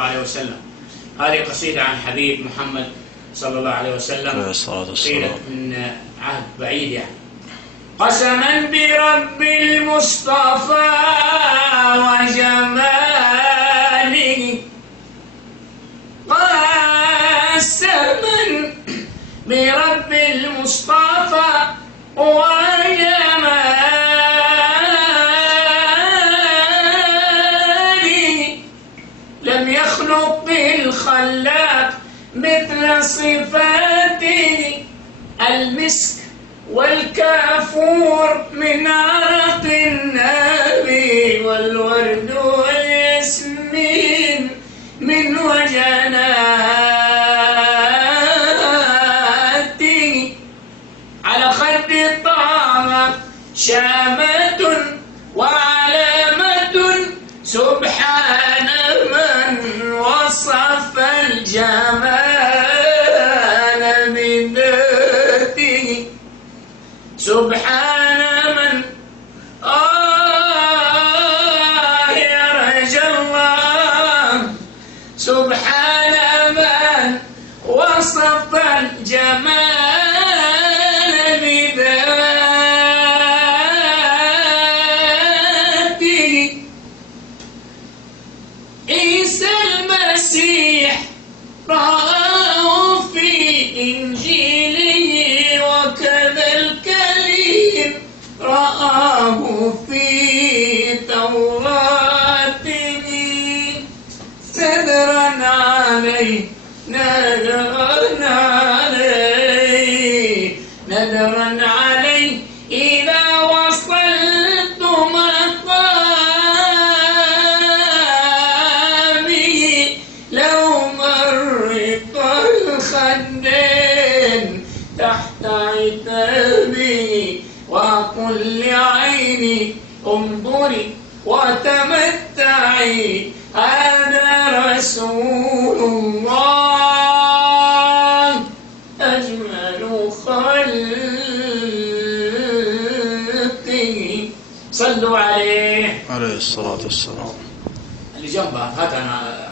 عليه وسلم. هذه قصيدة عن حبيب محمد صلى الله عليه وسلم، قيلت من عهد بعيد يعني. قسما برب المصطفى وجماله، قسما برب المصطفى وجماله، لم يخلق بالخلاق مثل صفاته، المسك والكافور من عرق النبي، والورد والياسمين من وجناته، على خد طه شامة وعلامة، سبحان من وصف الجمال بذاته، سبحان من يا رجل الله، سبحان من وصف الجمال بذاته. عيسى المسيح رآه في إنجيله، وكذا الكريم رآه في توراته، سدرا عليه ندرا عليه ندرا عليه، إذا وصلت مقامي، لو مرت الخدين تحت عتابي، وقل لعيني انظري وتمتعي، هذا رسول الله أجمل خلقه. صلوا عليه عليه الصلاة والسلام. اللي جنبه هات أنا